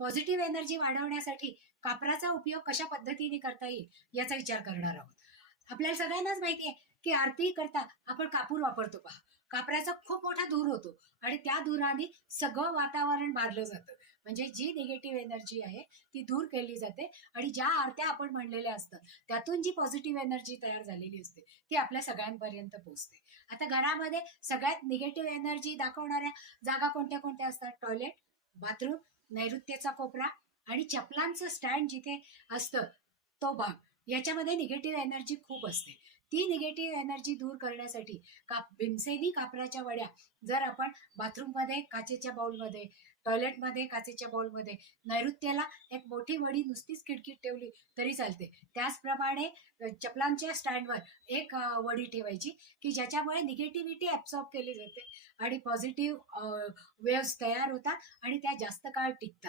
Positive energy वाढवण्यासाठी कापराचा उपयोग कशा पद्धतीने करता येईल याचा विचार करणार आहोत. आपल्याला सगळ्यांनाच माहिती आहे की आरती करता आपण कापूर वापरतो पहा. कापराचा खूप मोठा धूर होतो आणि त्या धुराने सगळं वातावरण भारलं जातं. म्हणजे जी निगेटिव्ह एनर्जी आहे ती दूर केली जाते आणि ज्या आरत्या आपण म्हणलेल्या असतात त्यातून जी पॉझिटिव्ह एनर्जी तयार झालेली असते ती आपल्या सगळ्यांपर्यंत पोहोचते. आता घरामध्ये सगळ्यात निगेटिव्ह एनर्जी दाखवणाऱ्या जागा कोणत्या कोणत्या असतात? टॉयलेट, बाथरूम, नैऋत्येचा कोपरा आणि चपलांचं स्टँड जिथे असतं तो भाग. याच्यामध्ये निगेटिव्ह एनर्जी खूप असते. ती निगेटिव्ह एनर्जी दूर करण्यासाठी भीमसेनी कापराच्या वड्या जर आपण बाथरूममध्ये काचेच्या बाउलमध्ये, टॉयलेटमध्ये काचेच्या बाउलमध्ये, नैऋत्येला एक मोठी वडी नुसतीच खिडकीत ठेवली तरी चालते. त्याचप्रमाणे चपलांच्या स्टँडवर एक वडी ठेवायची की ज्याच्यामुळे निगेटिव्हिटी ऍब्सॉर्ब केली जाते आणि पॉझिटिव्ह वेव्स तयार होतात आणि त्या जास्त काळ टिकतात.